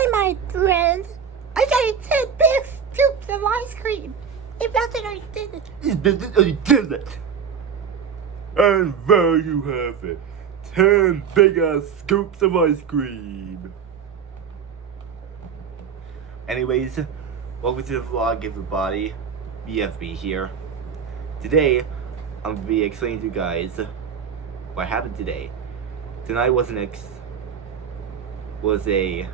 Hi, my friend. I got 10 big scoops of ice cream. It felt that I did it. And there you have it. 10 big ass scoops of ice cream. Anyways, welcome to the vlog, everybody. BFB here. Today, I'm gonna be explaining to you guys what happened today. Tonight was a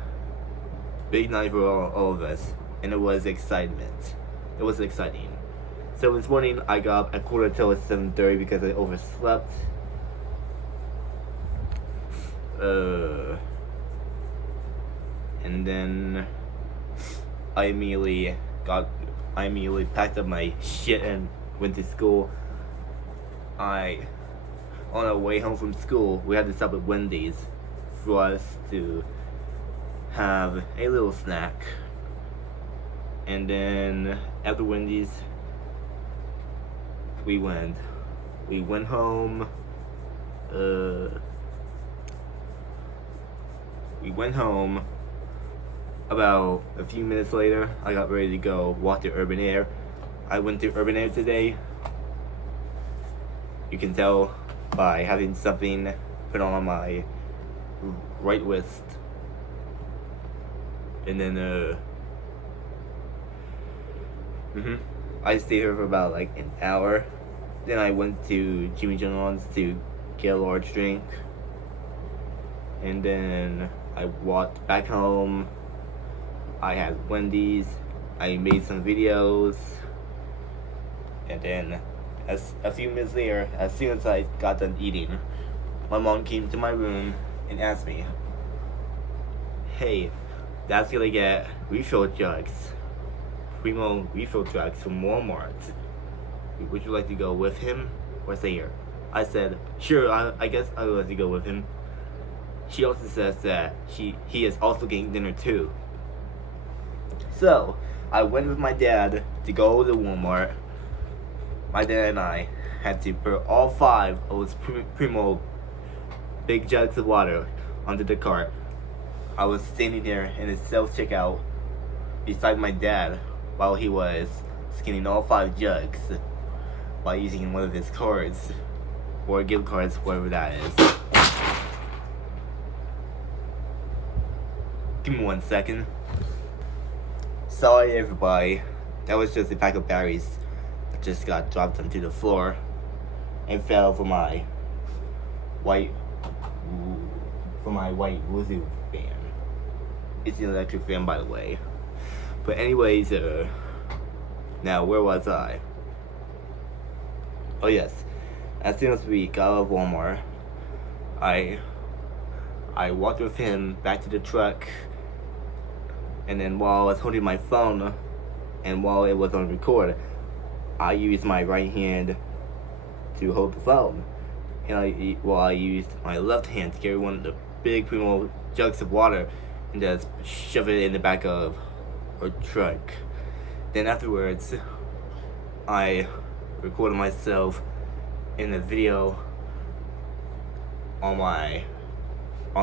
big night for all of us, and it was excitement. It was exciting. So this morning I got up at 7:30 because I overslept. And then I immediately packed up my shit and went to school. On our way home from school, we had to stop at Wendy's for us to have a little snack. And then after Wendy's, we went home. We went home. About a few minutes later, I got ready to go walk to Urban Air. I went to Urban Air today. You can tell by having something put on my right wrist. And then I stayed here for about like an hour. Then I went to Jimmy John's to get a large drink. And then I walked back home. I had Wendy's. I made some videos. And then a few minutes later, as soon as I got done eating, my mom came to my room and asked me, "Hey, Dad's gonna get refill jugs. Primo refill jugs from Walmart. Would you like to go with him or stay here?" I said, "Sure, I guess I would like to go with him." She also says that he is also getting dinner too. So, I went with my dad to go to Walmart. My dad and I had to put all 5 of those Primo big jugs of water onto the cart. I was standing there in the self-checkout beside my dad while he was scanning all 5 jugs by using one of his cards, or gift cards, whatever that is. Give me 1 second. Sorry everybody, that was just a pack of berries that just got dropped onto the floor and fell for my white Wuzoo fan. It's an electric fan, by the way. But anyways, now where was I? Oh yes, as soon as we got out of Walmart, I walked with him back to the truck, and then while I was holding my phone and while it was on record, I used my right hand to hold the phone, and I used my left hand to carry one of the big Primo jugs of water and just shove it in the back of our truck. Then afterwards, I recorded myself in a video on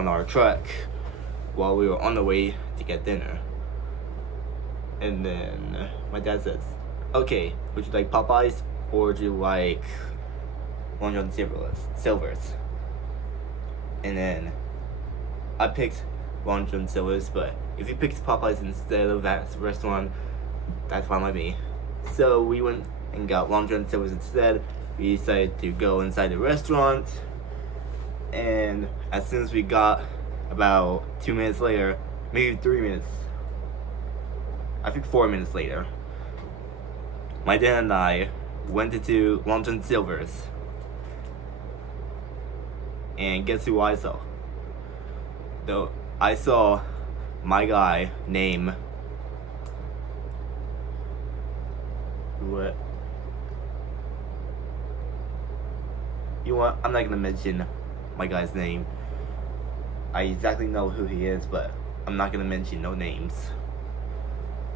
our truck while we were on the way to get dinner. And then my dad says, "Okay, would you like Popeyes or would you like Long John Silver's?" And then I picked Long John Silver's, but if he picks Popeyes instead of that restaurant, that's fine by me. So we went and got Long John Silver's instead. We decided to go inside the restaurant, and as soon as we got about 2 minutes later, maybe 3 minutes, I think 4 minutes later, my dad and I went into Long John Silver's, and guess who I saw? Though I saw my guy named what? You know what? I'm not gonna mention my guy's name. I exactly know who he is, but I'm not gonna mention no names.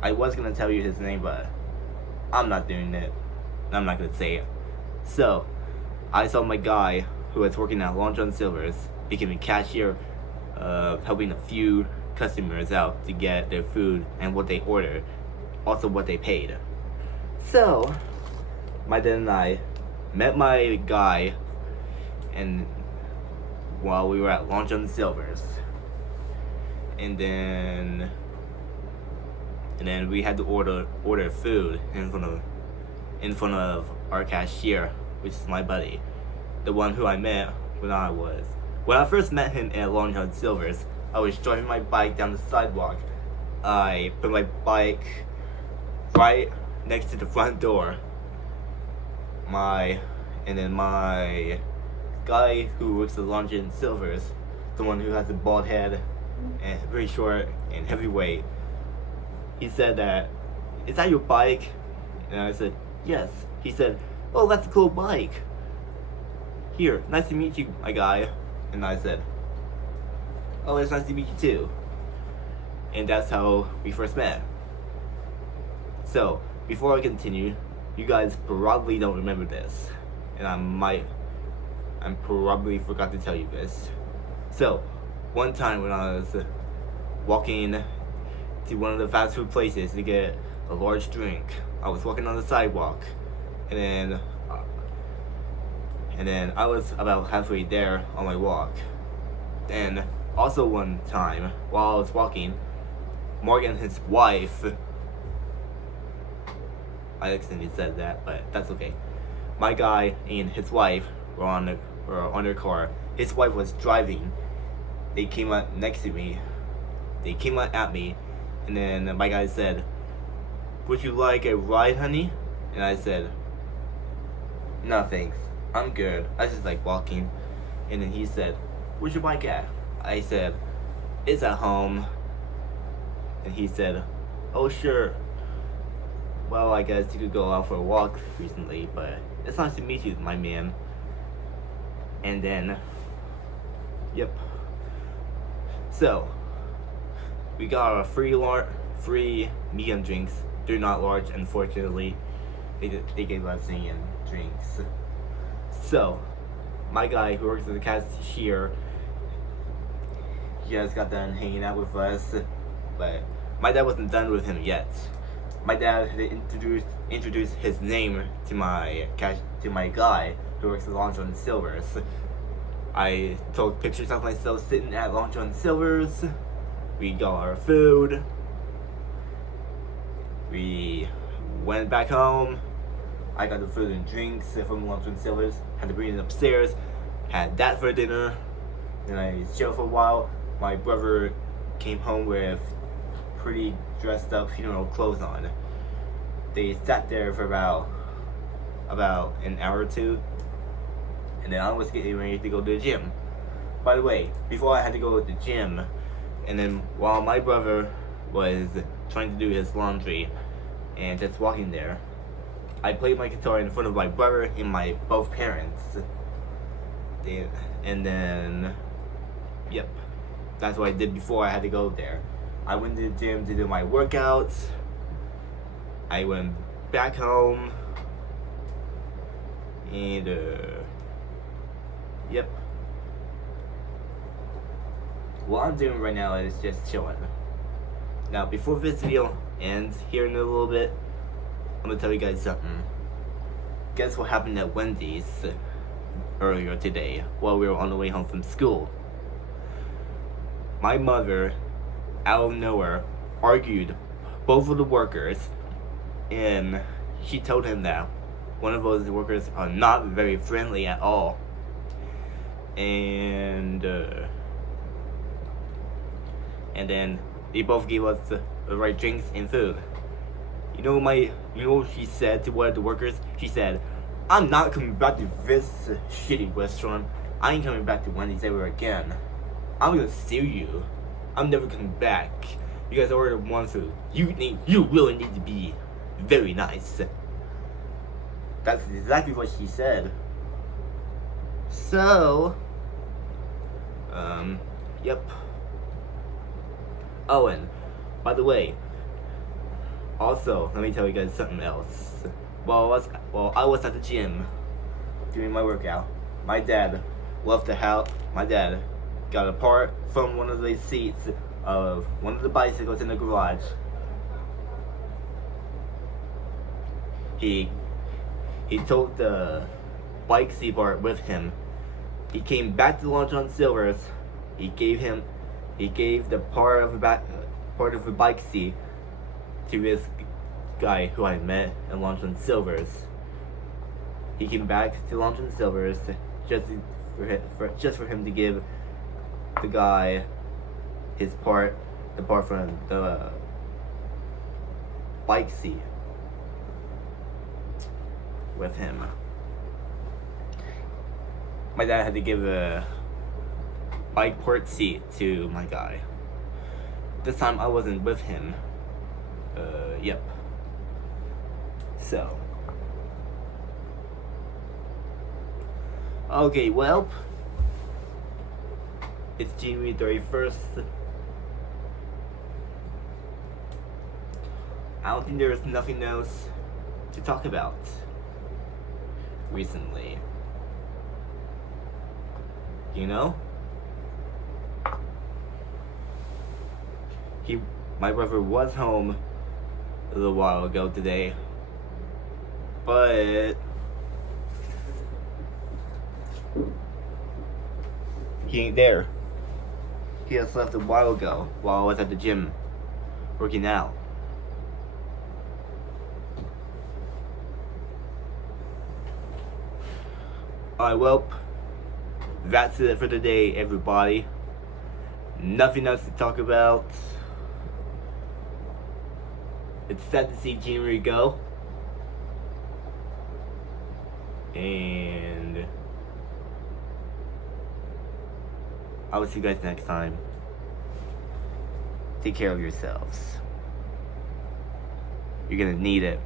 I was gonna tell you his name, but I'm not doing it. I'm not gonna say it. So, I saw my guy who was working at Long John Silver's became a cashier, helping a few customers out to get their food and what they ordered, also what they paid. So, my dad and I met my guy, and while we were at Long John Silver's, and then we had to order food in front of our cashier, which is my buddy, the one who I met when I first met him at Long John Silver's. I was driving my bike down the sidewalk. I put my bike right next to the front door. And then my guy who works at Long John Silver's, the one who has a bald head and very short and heavyweight, he said that, "Is that your bike?" And I said, "Yes." He said, "Oh, that's a cool bike. Here, nice to meet you, my guy." And I said, "Oh, it's nice to meet you too." And that's how we first met. So, before I continue, you guys probably don't remember this, and I probably forgot to tell you this. So, one time when I was walking to one of the fast food places to get a large drink, I was walking on the sidewalk, and then I was about halfway there on my walk. And also one time, while I was walking, Morgan and his wife, I accidentally said that, but that's okay. My guy and his wife were on their car. His wife was driving. They came up next to me. They came up at me, and then my guy said, "Would you like a ride, honey?" And I said, "No thanks, I'm good. I just like walking." And then he said, "Where's your bike at?" I said, "It's at home." And he said, "Oh sure. Well, I guess you could go out for a walk recently, but it's nice to meet you, my man." And then, yep. So, we got our free medium drinks. They're not large, unfortunately. They gave us medium drinks. So, my guy who works as a cashier, he just got done hanging out with us, but my dad wasn't done with him yet. My dad had introduced his name to my guy who works at Long John Silver's. I took pictures of myself sitting at Long John Silver's. We got our food. We went back home. I got the food and drinks from Long John Silver's. Had to bring it upstairs. Had that for dinner. Then I chilled for a while. My brother came home with pretty dressed up funeral clothes on. They sat there for about an hour or two, and then I was getting ready to go to the gym. By the way, before I had to go to the gym, and then while my brother was trying to do his laundry and just walking there, I played my guitar in front of my brother and my both parents. And then, yep, that's what I did before I had to go there. I went to the gym to do my workouts. I went back home, and yep. What I'm doing right now is just chilling. Now, before this video ends here in a little bit, I'm gonna tell you guys something. Guess what happened at Wendy's earlier today while we were on the way home from school? My mother, out of nowhere, argued both of the workers, and she told him that one of those workers are not very friendly at all. And then they both gave us the right drinks and food. You know what she said to one of the workers? She said, "I'm not coming back to this shitty restaurant. I ain't coming back to Wendy's ever again. I'm gonna sue you. I'm never coming back. You guys ordered one food. You really need to be very nice." That's exactly what she said. So, yep. Oh, and by the way, also, let me tell you guys something else. While I was at the gym doing my workout, my dad left the house. My dad got a part from one of the seats of one of the bicycles in the garage. He took the bike seat part with him. He came back to Long John Silver's. He gave the part of the bike seat to this guy who I met in Long John Silver's. He came back to Long John Silver's just for him to give the guy his part, the part from the bike seat with him. My dad had to give a bike port seat to my guy. This time I wasn't with him. Yep. So. Okay, well. It's January 31st. I don't think there's nothing else to talk about recently. You know? My brother was home a little while ago today, but he ain't there. He has left a while ago while I was at the gym working out. Alright, well, that's it for today, everybody. Nothing else to talk about. It's sad to see January go. And I will see you guys next time. Take care of yourselves. You're gonna need it.